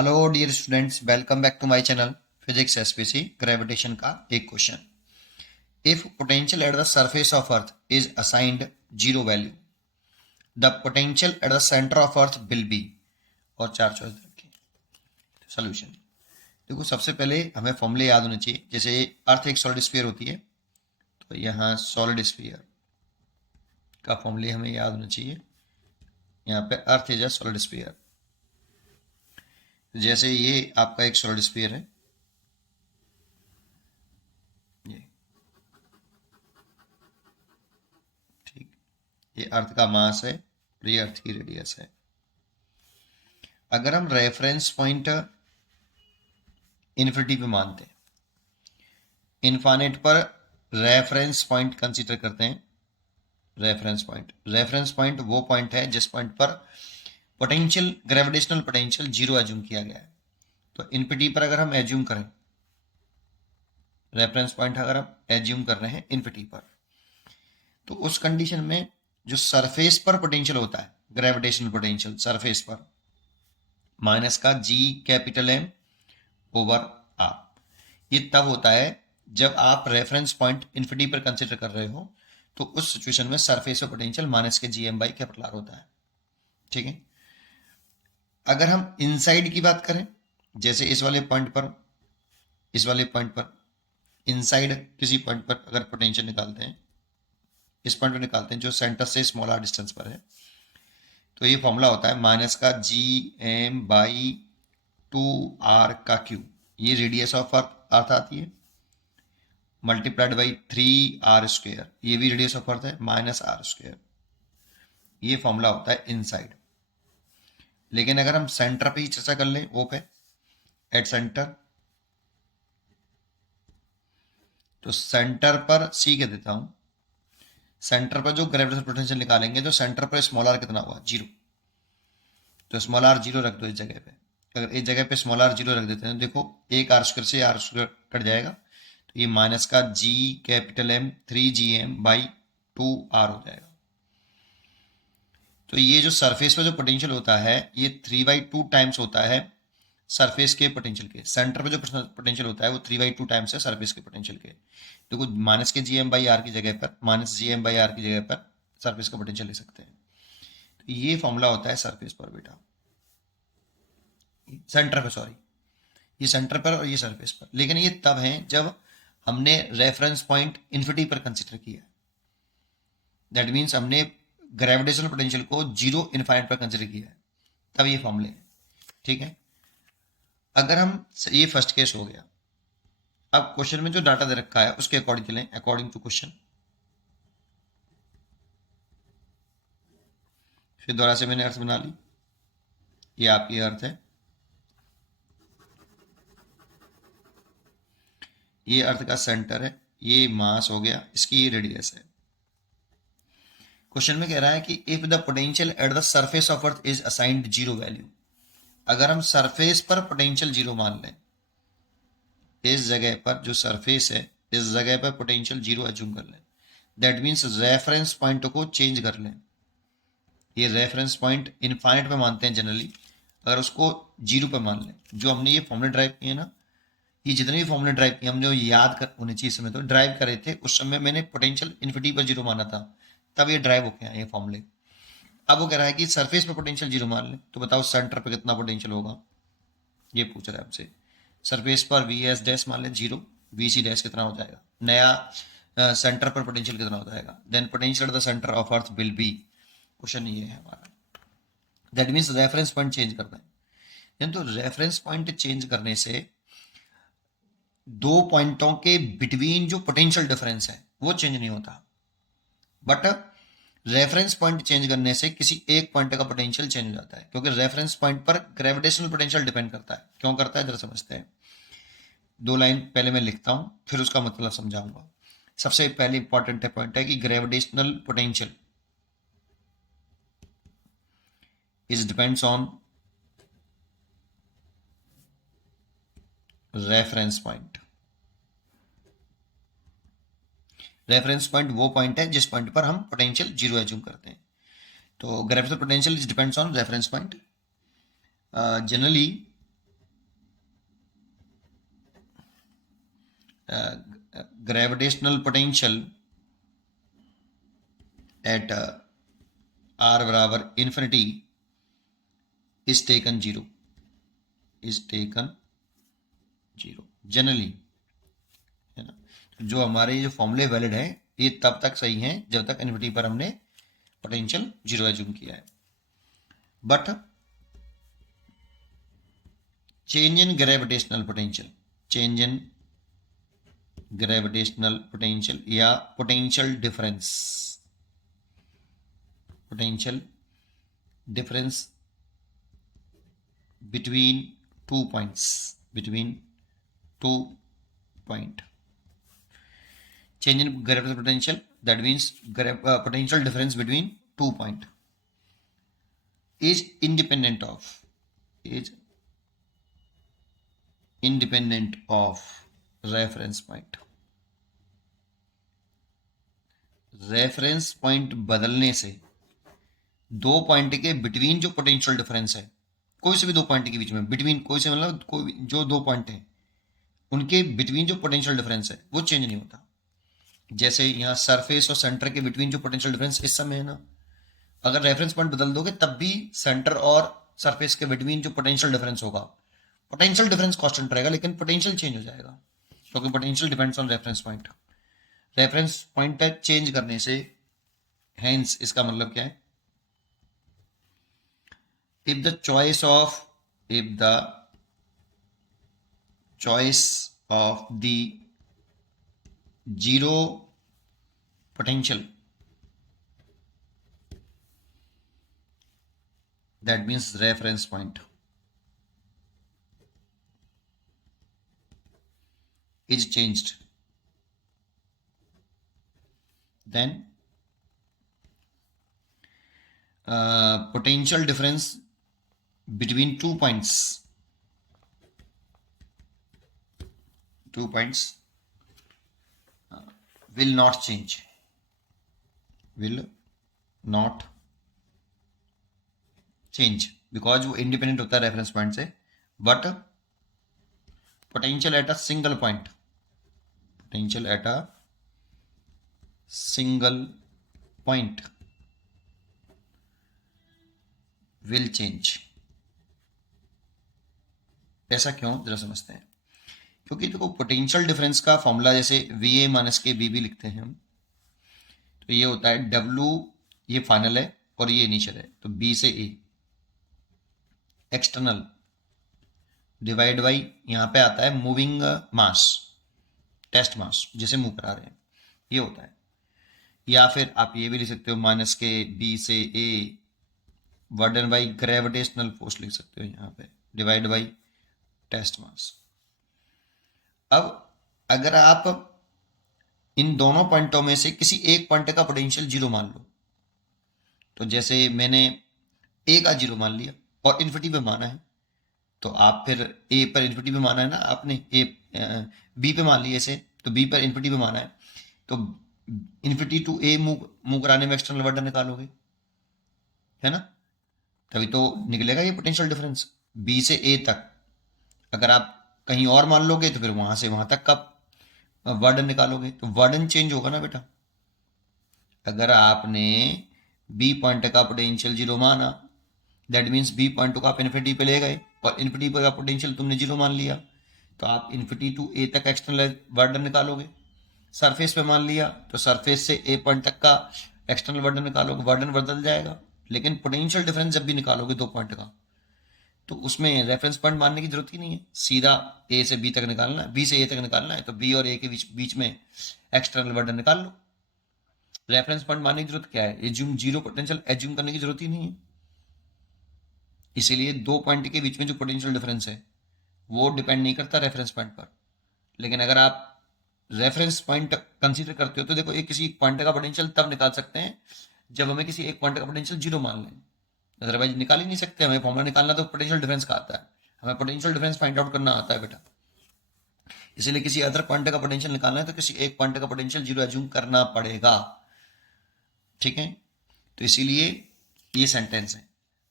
Hello dear students, welcome back to my channel physics SPC gravitation का एक question. If potential at the surface of earth is assigned zero value, the potential at the centre of earth will be. और चार choice रखिए। Solution देखो, सबसे पहले हमें फॉर्मूले याद होने चाहिए। जैसे अर्थ एक सॉलिड स्फीयर होती है, तो यहाँ सॉलिड स्फीयर का फॉर्मूले हमें याद होना चाहिए। यहाँ पे earth is a solid sphere. जैसे ये आपका एक सॉलिड स्फीयर है, ये ठीक, ये अर्थ का मास है और ये अर्थ की रेडियस है। अगर हम रेफरेंस पॉइंट इन्फिनिटी पे मानते हैं, इनफाइनाइट पर रेफरेंस पॉइंट कंसीडर करते हैं। रेफरेंस पॉइंट वो पॉइंट है जिस पॉइंट पर potential, gravitational potential zero assume किया गया है। तो इन्फिनिटी पर अगर हम एज्यूम करें, रेफरेंस पॉइंट अगर हम एज्यूम कर रहे हैं इन्फिनिटी पर, तो उस कंडीशन में जो सरफेस पर पोटेंशियल होता है, ग्रेविटेशनल पोटेंशियल सरफेस पर, माइनस का G capital M over are, ये तब होता है जब आप रेफरेंस पॉइंट इन्फिनिटी पर कंसीडर कर रहे हो। तो उस सिचुएशन में सरफेस पर पोटेंशियल माइनस के G M by capital R होता है। ठीक है। अगर हम इनसाइड की बात करें, जैसे इस वाले पॉइंट पर, इस वाले पॉइंट पर इनसाइड किसी पॉइंट पर अगर पोटेंशियल निकालते हैं, इस पॉइंट पर निकालते हैं जो सेंटर से स्मॉल आर डिस्टेंस पर है, तो ये फॉर्मूला होता है माइनस का G M by two R का क्यूब। ये रेडियस ऑफ अर्थ आती है, multiplied by three R square, ये भी रेडियस ऑफ अर्थ है, माइनस आर स्क्वेयर। ये फॉर्मूला होता है इनसाइड। लेकिन अगर हम सेंटर पे ही चर्चा कर लें, वो पे एट सेंटर, तो सेंटर पर सी कह देता हूं, सेंटर पर जो ग्रेविटेशनल पोटेंशियल निकालेंगे, तो सेंटर पर स्मॉल आर कितना हुआ, जीरो। तो स्मॉल आर जीरो रख दो इस जगह पे। अगर इस जगह पे स्मॉल आर जीरो रख देते हैं, तो देखो एक आर स्क्वायर से आर स्क्वायर कट जाएगा, तो ये माइनस का G capital M three G M by two R हो जाएगा। तो ये जो सरफेस पर जो पोटेंशियल होता है, ये थ्री बाई टू टाइम्स होता है सरफेस के पोटेंशियल के। सेंटर पे जो पोटेंशियल होता है वो थ्री बाई टू टाइम्स है सरफेस के पोटेंशियल के। देखो माइनस के जी एम बाई आर की जगह पर, minus G M by R की जगह पर सरफेस का पोटेंशियल ले सकते हैं। तो ये फॉर्मूला होता है सरफेस पर बेटा, सेंटर पर, सॉरी, ये सेंटर पर और ये सरफेस पर। लेकिन ये तब है जब हमने रेफरेंस पॉइंट इन्फिनिटी पर कंसिडर किया। दैट मीन्स हमने ग्रेविटेशनल पोटेंशियल को जीरो इनफाइनाइट पर कंसिडर किया है, तब ये फॉर्मूले हैं। ठीक है। अगर हम, ये फर्स्ट केस हो गया। अब क्वेश्चन में जो डाटा दे रखा है उसके अकॉर्डिंग चलें, अकॉर्डिंग टू क्वेश्चन। फिर दोबारा से मैंने अर्थ बना ली, ये आपकी अर्थ है, ये अर्थ का सेंटर है, ये मास हो गया, इसकी ये रेडियस है। क्वेश्चन में कह रहा है कि if the potential at the surface of earth is assigned zero value, अगर हम सरफेस पर पोटेंशियल जीरो मान लें, इस जगह पर जो सरफेस है, इस जगह पर पोटेंशियल जीरो एज्यूम कर लें, दैट मीन्स रेफरेंस पॉइंट को चेंज कर लें। ये रेफरेंस पॉइंट इनफाइनाइट पे मानते हैं जनरली, अगर उसको जीरो पे मान लें, जो हमने ये फॉर्मूले ड्राइव किए ना, ये जितने भी फॉर्मूले ड्राइव किए हमने याद कर होने चाहिए। इस समय तो ड्राइव करे थे, उस समय मैंने पोटेंशियल इन्फिनिटी पर जीरो माना था, तब ये ड्राइव हो गया ये फॉर्मूले। अब वो कह रहा है कि सरफेस पे पोटेंशियल जीरो मान लें, तो बताओ सेंटर पे कितना पोटेंशियल होगा, ये पूछ रहा है आपसे। सरफेस पर वी एस डैश मान लें जीरो, वी सी डैश कितना हो जाएगा, नया सेंटर पर पोटेंशियल कितना हो जाएगा, then potential at the centre of earth will be. Question ये है हमारा। That means reference point change करना है। तो रेफरेंस पॉइंट चेंज करने से दो पॉइंटों के बिटवीन जो पोटेंशियल डिफरेंस है वो चेंज नहीं होता, बट रेफरेंस पॉइंट चेंज करने से किसी एक पॉइंट का पोटेंशियल चेंज हो जाता है, क्योंकि रेफरेंस पॉइंट पर ग्रेविटेशनल पोटेंशियल डिपेंड करता है। क्यों करता है जरा समझते हैं। दो लाइन पहले मैं लिखता हूं, फिर उसका मतलब समझाऊंगा। सबसे पहले इंपॉर्टेंट पॉइंट है कि gravitational potential is depends on reference point. Reference point वो पॉइंट है जिस पॉइंट पर हम पोटेंशियल जीरो एज्यूम करते हैं। तो gravitational potential is depends on reference point. Generally gravitational potential at r बराबर infinity is taken zero, generally, है ना। तो जो हमारे जो फॉर्मूले वैलिड है ये तब तक सही हैं जब तक इन्फिनिटी पर हमने पोटेंशियल जीरो एज्यूम किया है। But change in gravitational potential, change in gravitational potential या potential difference between 2 points, change in gravitational potential, that means potential difference between 2 points is independent of reference point। Reference point बदलने से दो point के between जो potential difference है, कोई से भी दो पॉइंट के बीच में, बिटवीन कोई से मतलब कोई जो दो पॉइंट हैं उनके बिटवीन जो पोटेंशियल डिफरेंस है वो चेंज नहीं होता। जैसे यहाँ सरफेस और सेंटर के बिटवीन जो पोटेंशियल डिफरेंस इस समय है ना, अगर रेफरेंस पॉइंट बदल दोगे तब भी सेंटर और सरफेस के बिटवीन जो पोटेंशियल डिफरेंस होगा, पोटेंशियल डिफरेंस कांस्टेंट रहेगा लेकिन पोटेंशियल चेंज हो जाएगा, क्योंकि potential depends on reference point. Reference point change करने से, हेंस इसका मतलब क्या है, if the choice of the zero potential, that means reference point, is changed, then potential difference between 2 points will not change, because वो independent होता है reference point से। But potential at a single point will change. ऐसा क्यों, जरा समझते हैं। क्योंकि देखो पोटेंशियल डिफरेंस का फॉर्मूला जैसे वी ए माइनस के बी भी लिखते हैं हम, तो ये होता है डब्ल्यू, ये फाइनल है और ये इनिशियल है, तो बी से ए एक्सटर्नल डिवाइड बाई यहाँ पे आता है मूविंग मास, टेस्ट मास जिसे मूव करा रहे हैं, ये होता है। या फिर आप ये भी लिख सकते हो माइनस के बी से ए वर्डन बाई ग्रेविटेशनल फोर्स लिख सकते हो यहाँ पे, डिवाइड बाई टेस्ट मास। अब अगर आप इन दोनों पॉइंटों में से किसी एक पॉइंट का पोटेंशियल जीरो मान लो, तो जैसे मैंने ए का जीरो मान लिया और इन्फिनिटी पे माना है, तो आप फिर ए पर इन्फिनिटी पे माना है ना आपने, ए बी पे मान लिया इसे, तो बी पर इन्फिनिटी पे माना है, तो इन्फिनिटी टू ए मूव कराने में एक्सटर्नल वर्डन निकालोगे, है ना, तभी तो निकलेगा ये पोटेंशियल डिफरेंस बी से ए तक। अगर आप कहीं और मान लोगे तो फिर वहां से वहां तक का वर्डन निकालोगे, तो वर्डन चेंज होगा ना बेटा। अगर आपने बी पॉइंट का पोटेंशियल जीरो माना, दैट मीन्स बी पॉइंट को आप इन्फिनिटी पे ले गए और इन्फिनिटी पर का पोटेंशियल तुमने जीरो मान लिया, तो आप इन्फिनिटी टू ए तक एक्सटर्नल वर्डन निकालोगे। सरफेस पे मान लिया तो सरफेस से ए पॉइंट तक का एक्सटर्नल वर्डन निकालोगे, वर्डन बदल जाएगा, लेकिन पोटेंशियल डिफरेंस जब भी निकालोगे दो पॉइंट का, तो उसमें रेफरेंस पॉइंट मानने की जरूरत ही नहीं है, सीधा ए से बी तक निकालना है, बी से ए तक निकालना है, तो बी और ए के बीच में एक्सटर्नल वर्डन निकाल लो। रेफरेंस पॉइंट मानने की जरूरत क्या है, एज्यूम जीरो पोटेंशियल एज्यूम करने की जरूरत ही नहीं है। इसीलिए दो पॉइंट के बीच में जो पोटेंशियल डिफरेंस है वो डिपेंड नहीं करता रेफरेंस पॉइंट पर। लेकिन अगर आप रेफरेंस पॉइंट कंसीडर करते हो तो देखो, एक किसी पॉइंट का पोटेंशियल तब निकाल सकते हैं जब हमें किसी एक पॉइंट का पोटेंशियल जीरो मान लें, अदरवाइज निकाल ही नहीं सकते। हमें फॉर्मूला निकालना तो पोटेंशियल डिफरेंस का आता है, हमें पोटेंशियल डिफरेंस फाइंड आउट करना आता है बेटा। इसीलिए किसी अदर पॉइंट का पोटेंशियल निकालना है तो किसी एक पॉइंट का पोटेंशियल जीरो एज्यूम करना पड़ेगा, ठीक है। तो इसीलिए ये सेंटेंस है।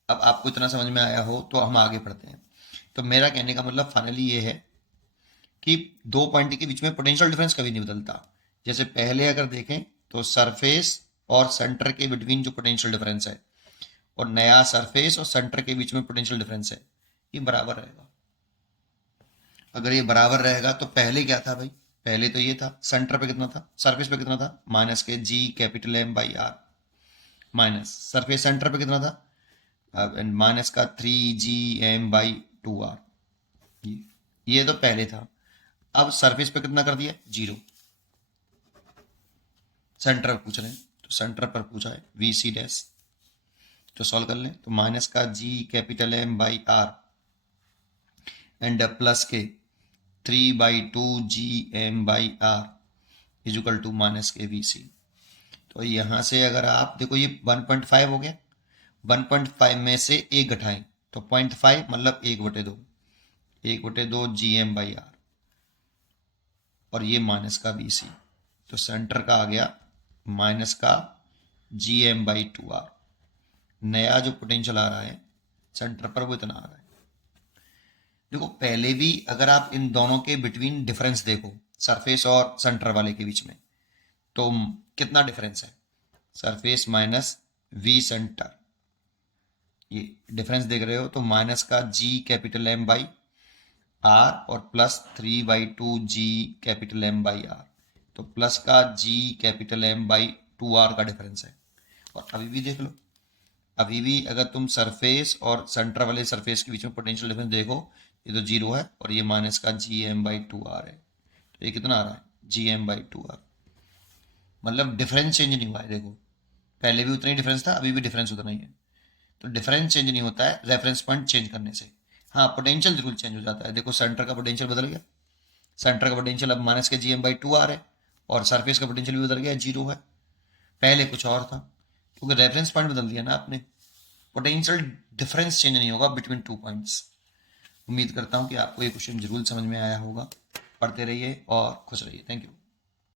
अब आपको इतना समझ में आया हो तो हम आगे पढ़ते हैं। तो मेरा कहने का मतलब फाइनली ये है कि दो पॉइंट के बीच में पोटेंशियल डिफरेंस कभी नहीं बदलता। जैसे पहले अगर देखें तो सरफेस और सेंटर के बिटवीन जो पोटेंशियल डिफरेंस है और नया सरफेस और सेंटर के बीच में पोटेंशियल डिफरेंस है, ये बराबर रहेगा। अगर ये बराबर रहेगा तो पहले क्या था भाई, पहले तो ये था सेंटर पे कितना था, सरफेस पे कितना था, माइनस के G capital M by R, minus surface centre पे कितना था, अब माइनस का 3 GM/2R। ये तो पहले था। अब सरफेस पे कितना कर दिया, 0। सेंटर पूछ रहे हैं तो सेंटर पर पूछा है VC', तो सॉल्व कर लें तो माइनस का G capital M by R and plus के 3/2 GM/R is equal to minus के VC। तो यहाँ से अगर आप देखो ये 1.5 हो गया, 1.5 में से एक घटाएं तो 0.5 मतलब 1/2, 1/2 GM/R और ये माइनस का VC, तो सेंटर का आ गया माइनस का GM/2R। नया जो पोटेंशियल आ रहा है सेंटर पर वो इतना आ रहा है। देखो पहले भी अगर आप इन दोनों के बिटवीन डिफरेंस देखो, सरफेस और सेंटर वाले के बीच में, तो कितना डिफरेंस है, सरफेस माइनस वी सेंटर, ये डिफरेंस देख रहे हो, तो माइनस का G capital M by are और प्लस 3/2 G⁻M/R, तो प्लस का G capital M by 2R का डिफरेंस है। और अभी भी देख लो, अभी भी अगर तुम सरफेस और सेंटर वाले सरफेस के बीच में पोटेंशियल डिफरेंस देखो, ये तो 0 है और ये माइनस का GM/2R है, तो ये कितना आ रहा है, GM/2R। मतलब डिफरेंस चेंज नहीं हुआ है। देखो पहले भी उतना ही डिफरेंस था, अभी भी डिफरेंस उतना ही है। तो डिफरेंस चेंज नहीं होता है रेफरेंस पॉइंट चेंज करने से। हाँ पोटेंशियल जरूर चेंज हो जाता है। देखो सेंटर का पोटेंशियल बदल गया, सेंटर का पोटेंशियल अब माइनस के GM/2R है और सरफेस का पोटेंशियल भी बदल गया, 0 है, पहले कुछ और था, क्योंकि रेफरेंस पॉइंट बदल दिया ना आपने। पोटेंशियल डिफरेंस चेंज नहीं होगा बिटवीन टू पॉइंट्स। उम्मीद करता हूँ कि आपको ये क्वेश्चन जरूर समझ में आया होगा। पढ़ते रहिए और खुश रहिए। Thank you.